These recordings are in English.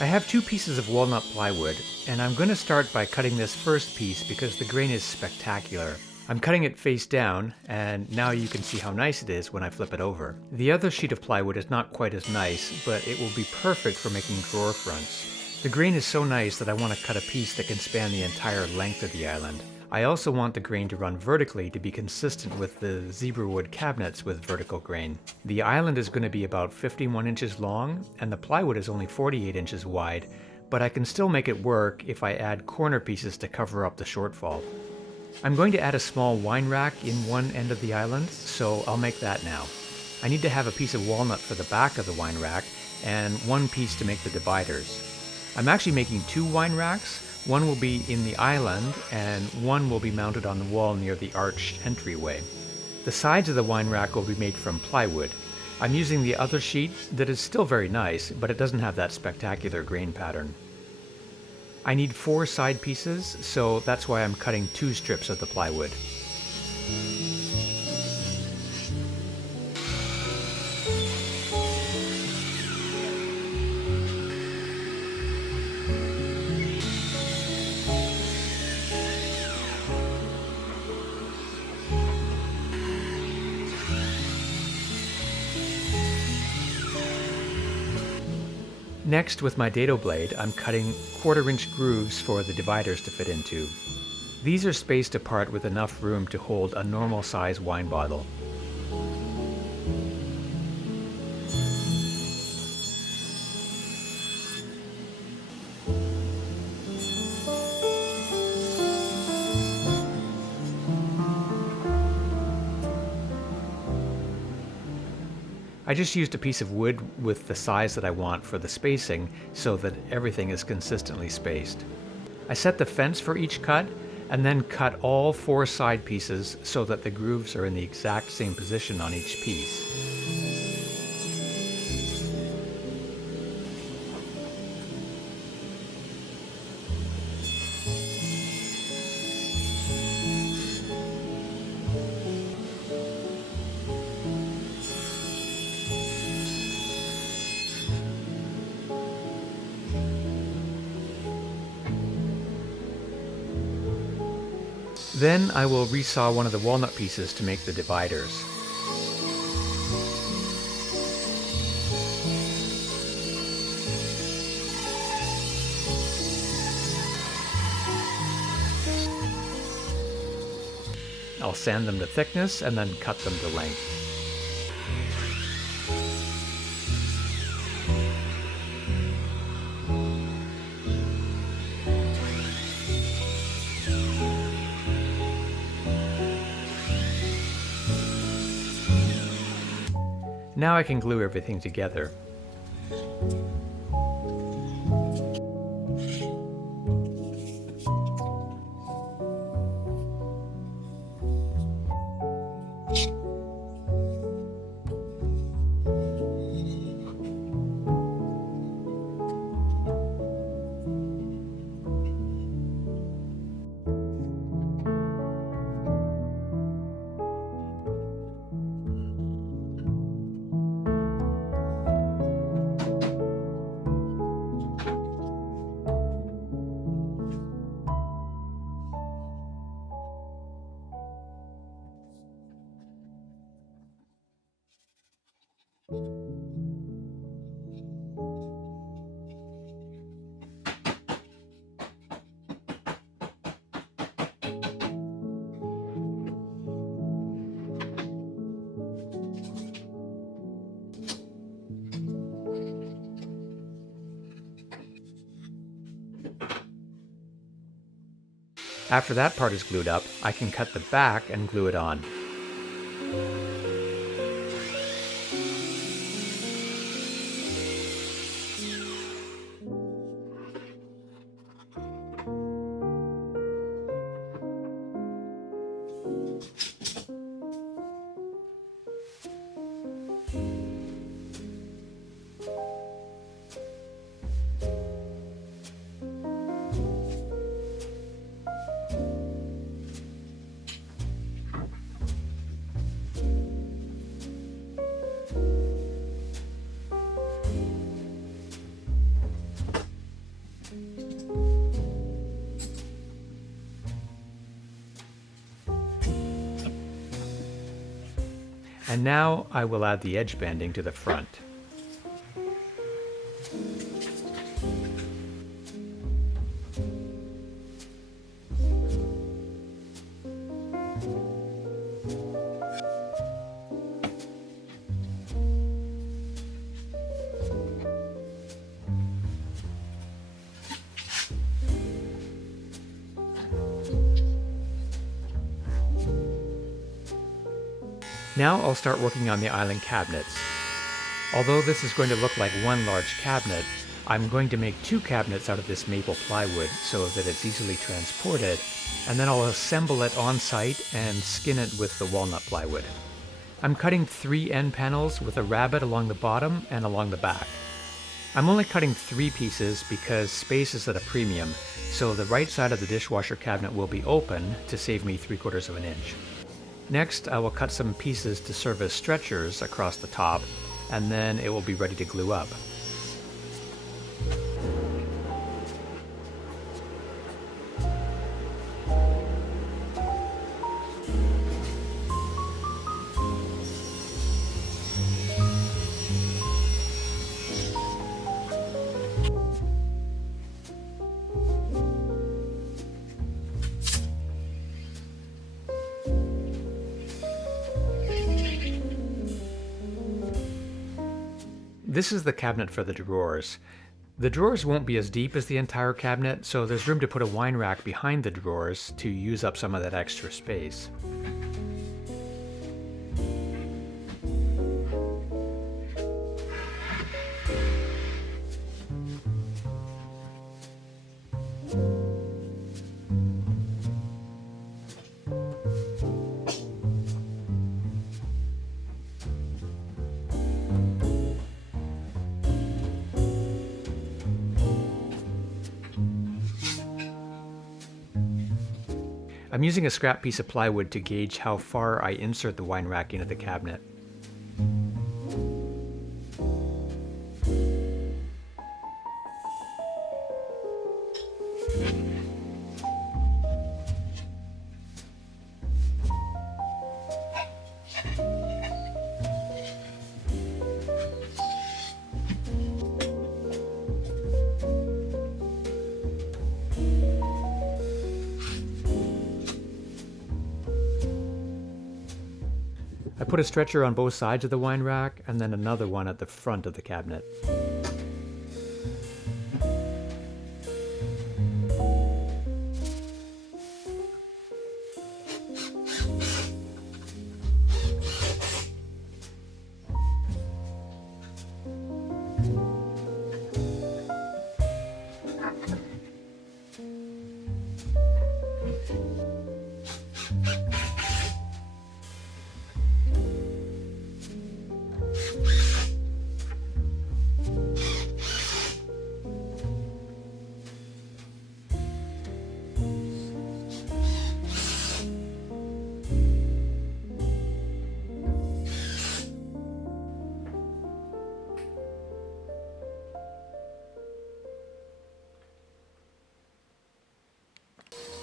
I have two pieces of walnut plywood, and I'm going to start by cutting this first piece because the grain is spectacular. I'm cutting it face down, and now you can see how nice it is when I flip it over. The other sheet of plywood is not quite as nice, but it will be perfect for making drawer fronts. The grain is so nice that I want to cut a piece that can span the entire length of the island. I also want the grain to run vertically to be consistent with the zebrawood cabinets with vertical grain. The island is going to be about 51 inches long, and the plywood is only 48 inches wide, but I can still make it work if I add corner pieces to cover up the shortfall. I'm going to add a small wine rack in one end of the island, so I'll make that now. I need to have a piece of walnut for the back of the wine rack, and one piece to make the dividers. I'm actually making two wine racks. One will be in the island, and one will be mounted on the wall near the arched entryway. The sides of the wine rack will be made from plywood. I'm using the other sheet that is still very nice, but it doesn't have that spectacular grain pattern. I need 4 side pieces, so that's why I'm cutting 2 strips of the plywood. Next, with my dado blade, I'm cutting 1/4-inch grooves for the dividers to fit into. These are spaced apart with enough room to hold a normal size wine bottle. I just used a piece of wood with the size that I want for the spacing so that everything is consistently spaced. I set the fence for each cut and then cut all 4 side pieces so that the grooves are in the exact same position on each piece. Then I will resaw one of the walnut pieces to make the dividers. I'll sand them to thickness and then cut them to length. Now I can glue everything together. After that part is glued up, I can cut the back and glue it on. And now I will add the edge banding to the front. Now I'll start working on the island cabinets. Although this is going to look like one large cabinet, I'm going to make 2 cabinets out of this maple plywood so that it's easily transported, and then I'll assemble it on site and skin it with the walnut plywood. I'm cutting 3 end panels with a rabbet along the bottom and along the back. I'm only cutting 3 pieces because space is at a premium, so the right side of the dishwasher cabinet will be open to save me 3/4 of an inch. Next, I will cut some pieces to serve as stretchers across the top, and then it will be ready to glue up. This is the cabinet for the drawers. The drawers won't be as deep as the entire cabinet, so there's room to put a wine rack behind the drawers to use up some of that extra space. I'm using a scrap piece of plywood to gauge how far I insert the wine rack into the cabinet. I put a stretcher on both sides of the wine rack and then another one at the front of the cabinet.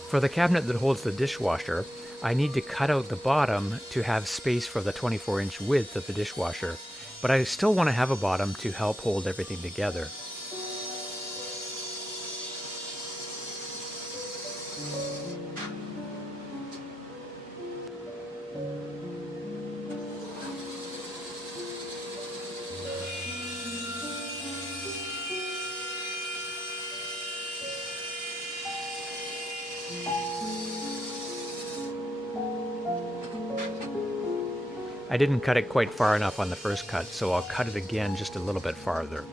For the cabinet that holds the dishwasher, I need to cut out the bottom to have space for the 24-inch width of the dishwasher, but I still want to have a bottom to help hold everything together. I didn't cut it quite far enough on the first cut, so I'll cut it again just a little bit farther.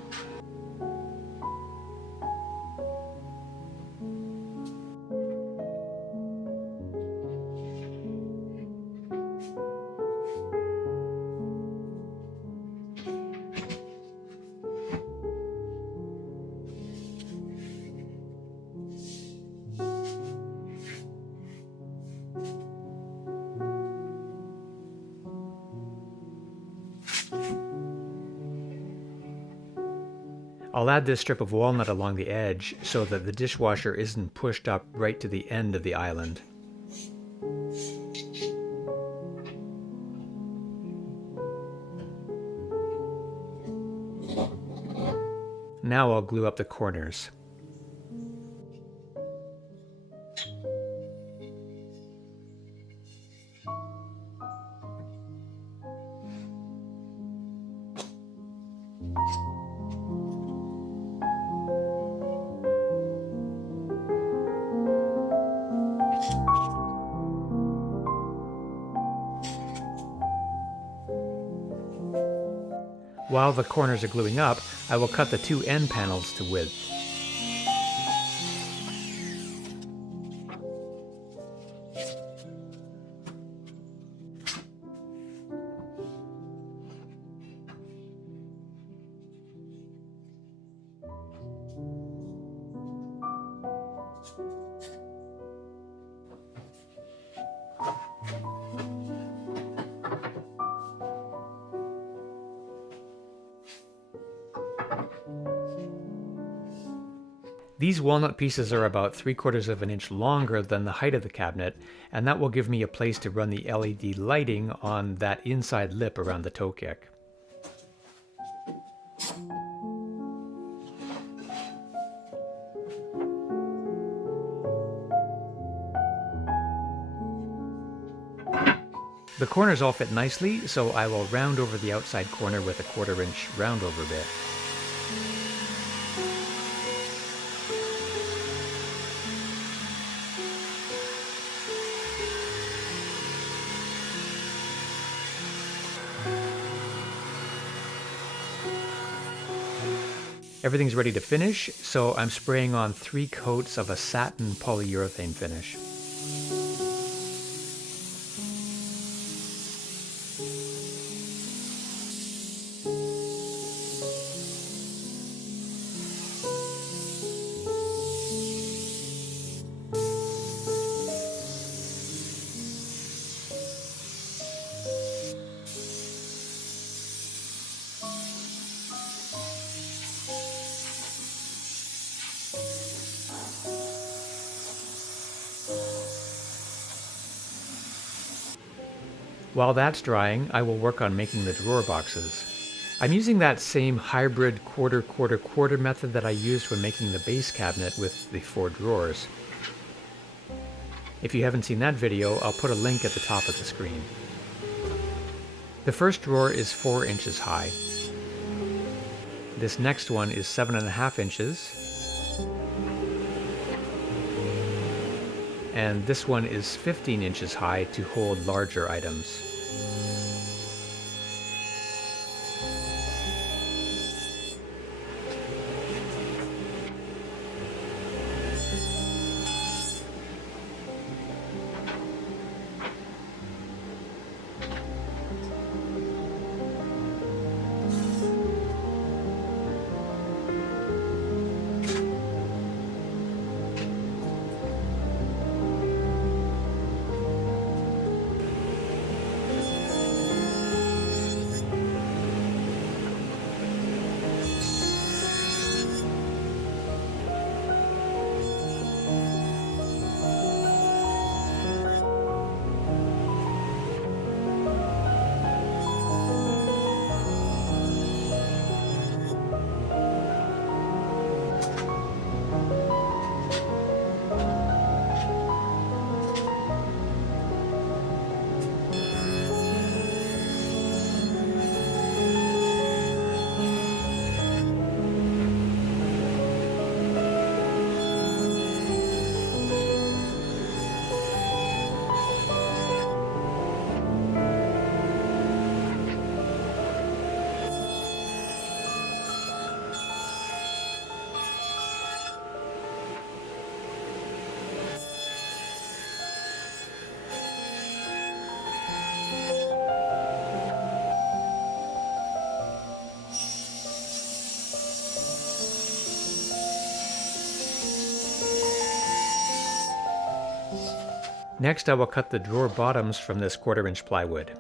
I'll add this strip of walnut along the edge so that the dishwasher isn't pushed up right to the end of the island. now I'll glue up the corners. While the corners are gluing up, I will cut the two end panels to width. These walnut pieces are about 3/4 of an inch longer than the height of the cabinet, and that will give me a place to run the LED lighting on that inside lip around the toe kick. The corners all fit nicely, so I will round over the outside corner with a 1/4 inch round over bit. Everything's ready to finish, so I'm spraying on 3 coats of a satin polyurethane finish. While that's drying, I will work on making the drawer boxes. I'm using that same hybrid quarter method that I used when making the base cabinet with the 4 drawers. If you haven't seen that video, I'll put a link at the top of the screen. The first drawer is 4 inches high. This next one is 7.5 inches. And this one is 15 inches high to hold larger items. Next, I will cut the drawer bottoms from this 1/4 inch plywood.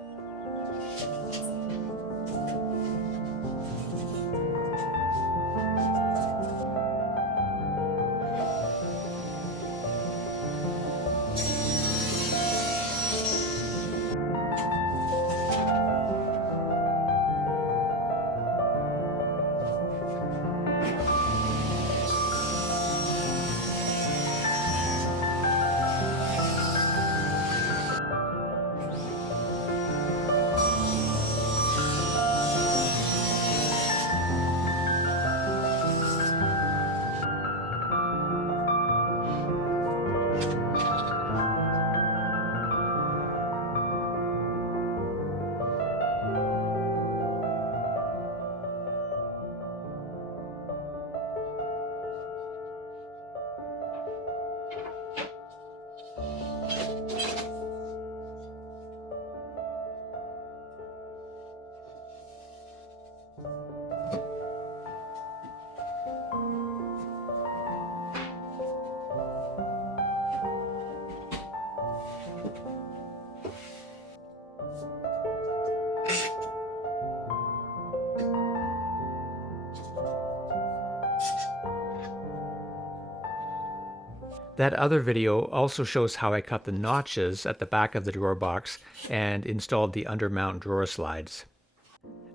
That other video also shows how I cut the notches at the back of the drawer box and installed the undermount drawer slides.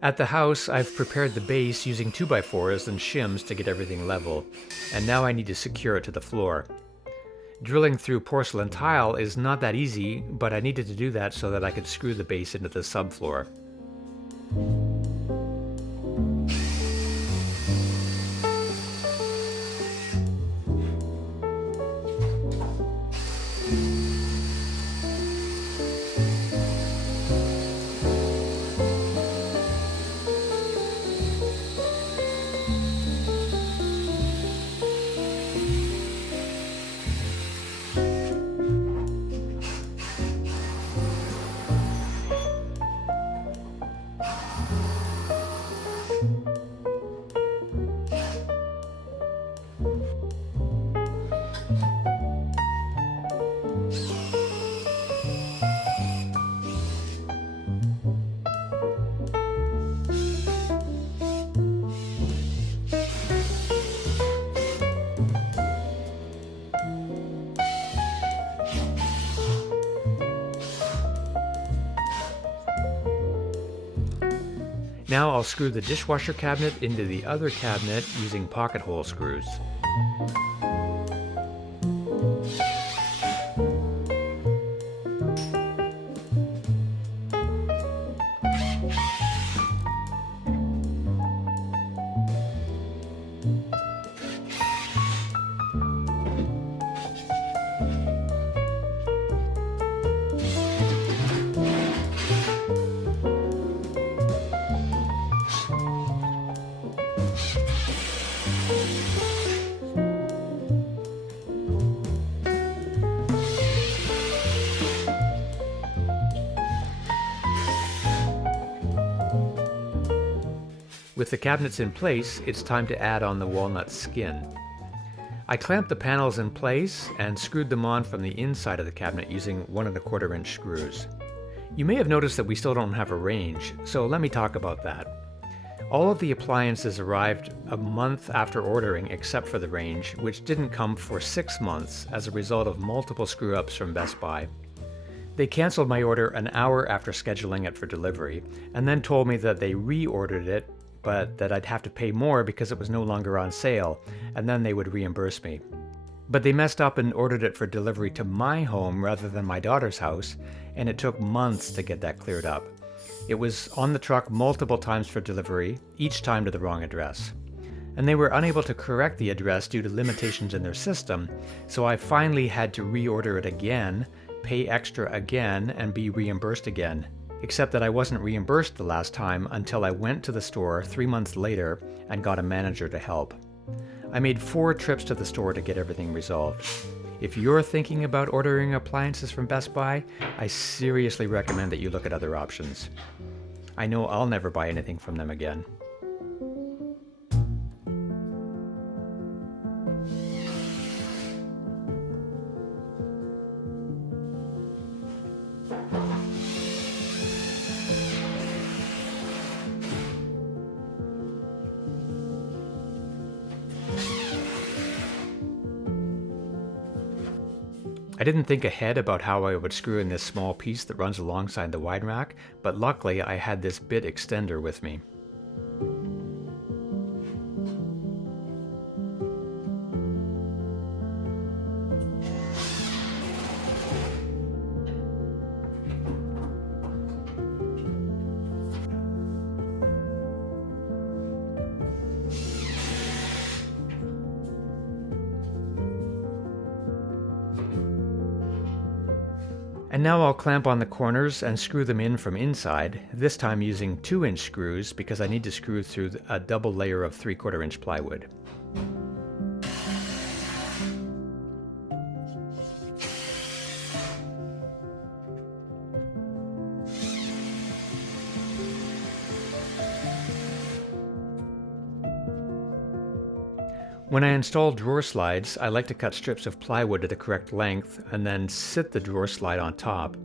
At the house, I've prepared the base using 2x4s and shims to get everything level, and now I need to secure it to the floor. Drilling through porcelain tile is not that easy, but I needed to do that so that I could screw the base into the subfloor. Now I'll screw the dishwasher cabinet into the other cabinet using pocket hole screws. With the cabinets in place, it's time to add on the walnut skin. I clamped the panels in place and screwed them on from the inside of the cabinet using 1 1/4 inch screws. You may have noticed that we still don't have a range, so let me talk about that. All of the appliances arrived a month after ordering except for the range, which didn't come for 6 months as a result of multiple screw-ups from Best Buy. They canceled my order an hour after scheduling it for delivery, and then told me that they reordered it, but that I'd have to pay more because it was no longer on sale, and then they would reimburse me. But they messed up and ordered it for delivery to my home rather than my daughter's house, and it took months to get that cleared up. It was on the truck multiple times for delivery, each time to the wrong address. And they were unable to correct the address due to limitations in their system, so I finally had to reorder it again, pay extra again, and be reimbursed again. Except that I wasn't reimbursed the last time until I went to the store 3 months later and got a manager to help. I made 4 trips to the store to get everything resolved. If you're thinking about ordering appliances from Best Buy, I seriously recommend that you look at other options. I know I'll never buy anything from them again. I didn't think ahead about how I would screw in this small piece that runs alongside the wine rack, but luckily I had this bit extender with me. And now I'll clamp on the corners and screw them in from inside, this time using 2-inch screws because I need to screw through a double layer of 3/4 inch plywood. When I install drawer slides, I like to cut strips of plywood to the correct length and then sit the drawer slide on top.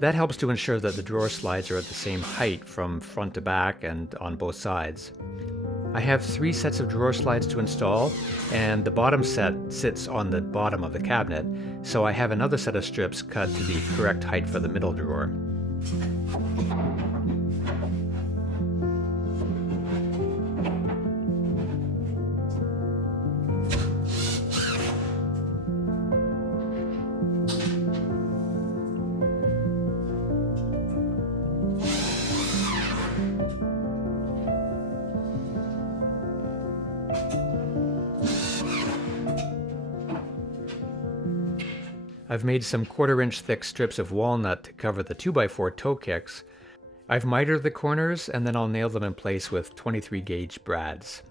That helps to ensure that the drawer slides are at the same height from front to back and on both sides. I have 3 sets of drawer slides to install, and the bottom set sits on the bottom of the cabinet, so I have another set of strips cut to the correct height for the middle drawer. I've made some 1/4 inch thick strips of walnut to cover the 2x4 toe kicks. I've mitered the corners and then I'll nail them in place with 23 gauge brads.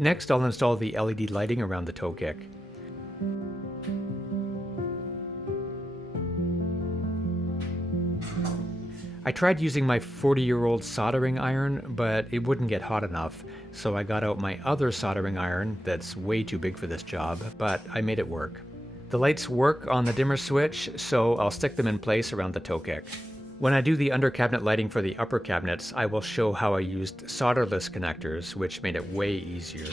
Next, I'll install the LED lighting around the toe kick. I tried using my 40-year-old soldering iron, but it wouldn't get hot enough, so I got out my other soldering iron that's way too big for this job, but I made it work. The lights work on the dimmer switch, so I'll stick them in place around the toe kick. When I do the under cabinet lighting for the upper cabinets, I will show how I used solderless connectors, which made it way easier.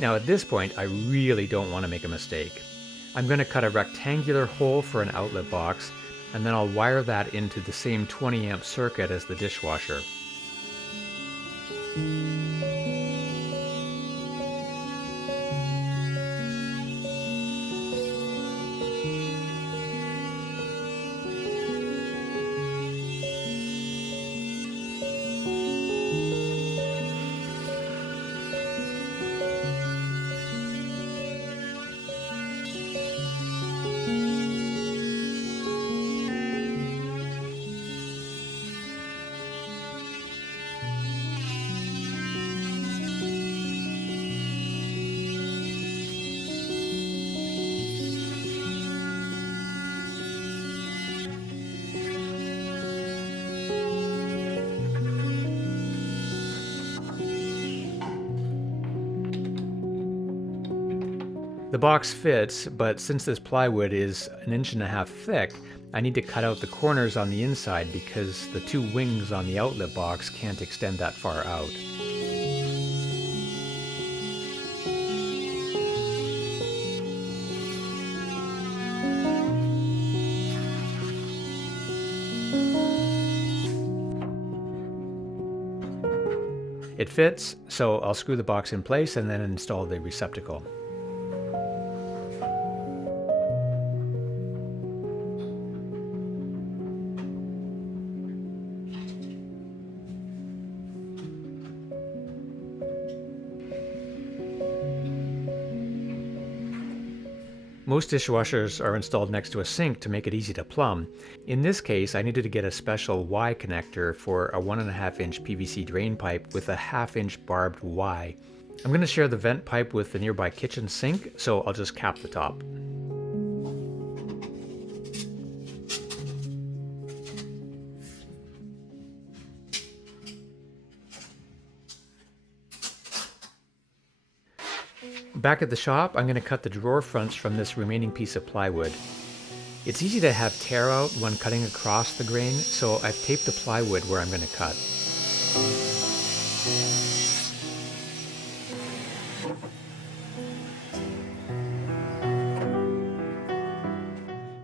Now at this point, I really don't want to make a mistake. I'm going to cut a rectangular hole for an outlet box, and then I'll wire that into the same 20 amp circuit as the dishwasher. The box fits, but since this plywood is 1.5 inches thick, I need to cut out the corners on the inside because the 2 wings on the outlet box can't extend that far out. It fits, so I'll screw the box in place and then install the receptacle. Most dishwashers are installed next to a sink to make it easy to plumb. In this case, I needed to get a special Y connector for a 1.5 inch PVC drain pipe with a 1/2 inch barbed Y. I'm going to share the vent pipe with the nearby kitchen sink, so I'll just cap the top. Back at the shop, I'm going to cut the drawer fronts from this remaining piece of plywood. It's easy to have tear out when cutting across the grain, so I've taped the plywood where I'm going to cut.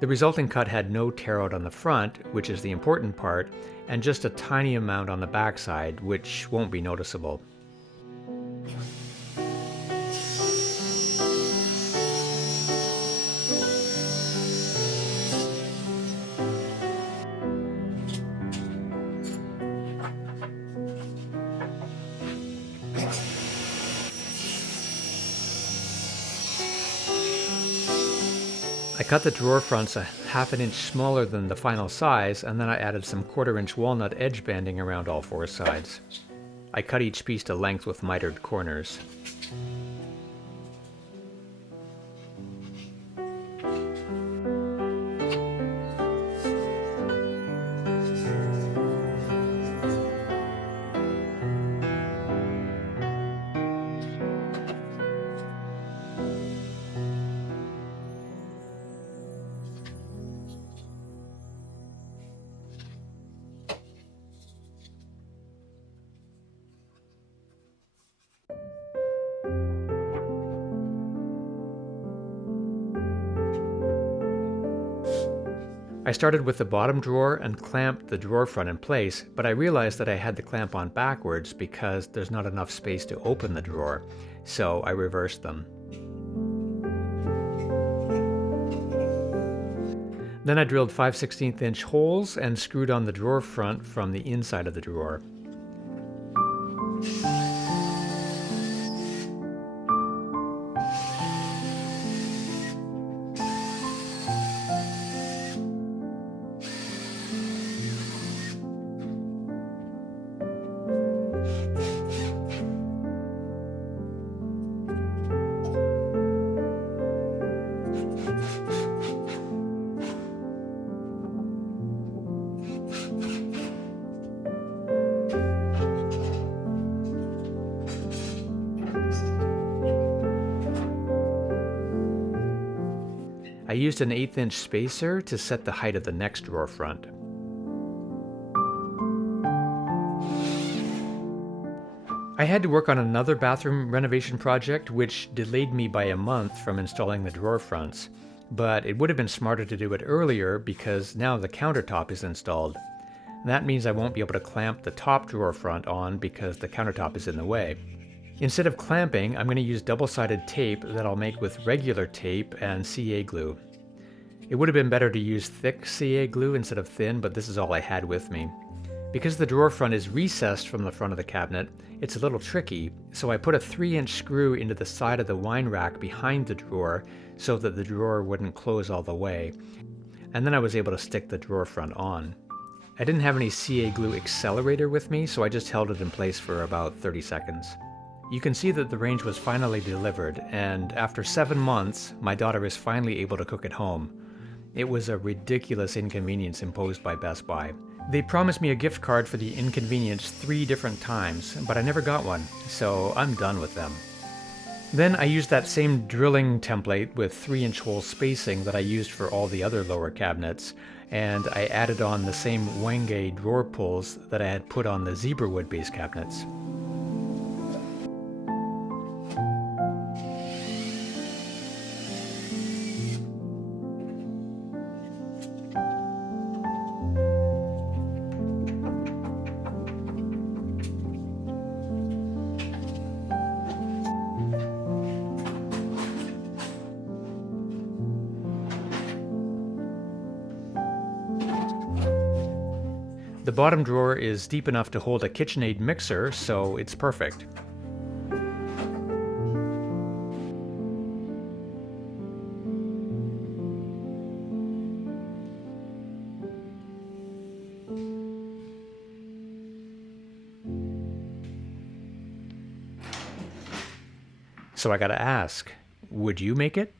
The resulting cut had no tear out on the front, which is the important part, and just a tiny amount on the backside, which won't be noticeable. cut the drawer fronts a half an inch smaller than the final size, and then I added some 1/4 inch walnut edge banding around all 4 sides. I cut each piece to length with mitered corners. I started with the bottom drawer and clamped the drawer front in place, but I realized that I had the clamp on backwards because there's not enough space to open the drawer, so I reversed them. Then I drilled 5/16 inch holes and screwed on the drawer front from the inside of the drawer. I used an 1/8 inch spacer to set the height of the next drawer front. I had to work on another bathroom renovation project which delayed me by a month from installing the drawer fronts, but it would have been smarter to do it earlier because now the countertop is installed. That means I won't be able to clamp the top drawer front on because the countertop is in the way. Instead of clamping, I'm going to use double-sided tape that I'll make with regular tape and CA glue. It would have been better to use thick CA glue instead of thin, but this is all I had with me. Because the drawer front is recessed from the front of the cabinet, it's a little tricky, so I put a 3-inch screw into the side of the wine rack behind the drawer so that the drawer wouldn't close all the way, and then I was able to stick the drawer front on. I didn't have any CA glue accelerator with me, so I just held it in place for about 30 seconds. You can see that the range was finally delivered, and after 7 months, my daughter is finally able to cook at home. It was a ridiculous inconvenience imposed by Best Buy. They promised me a gift card for the inconvenience 3 different times, but I never got one, so I'm done with them. Then I used that same drilling template with 3-inch hole spacing that I used for all the other lower cabinets, and I added on the same Wenge drawer pulls that I had put on the zebrawood base cabinets. The bottom drawer is deep enough to hold a KitchenAid mixer, so it's perfect. So I gotta ask, would you make it?